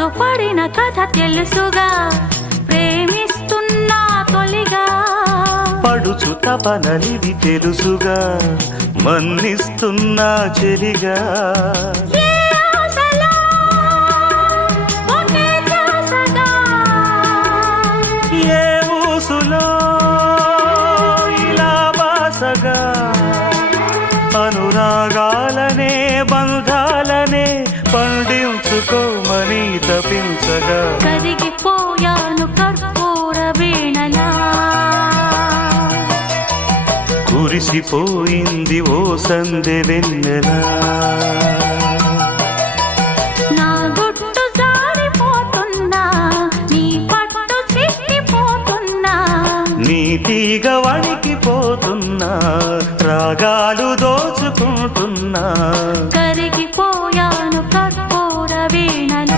మనసు పడిన కథ తెలుసుగా ప్రేమిస్తున్నా తొలిగా పడుచు తపనలివి తెలుసుగా మన్నిస్తున్నా చెలిగా ఏ ఆశలో ఒకే ధ్యాసగా ఏ ఊసులో ఇలా బాసగా అనురాగాలనే బంధాలనే పండించుకోమని తపించగా కరిగిపోయాను కర్పూర వీణలా కురిసిపోయింది ఓ సందె వెన్నెలా నా గుట్టు జారిపోతున్నా నీ పట్టు చిక్కిపోతున్నా నీ తీగ వణికిపోతున్నా రాగాలు దోచుకుంటున్నా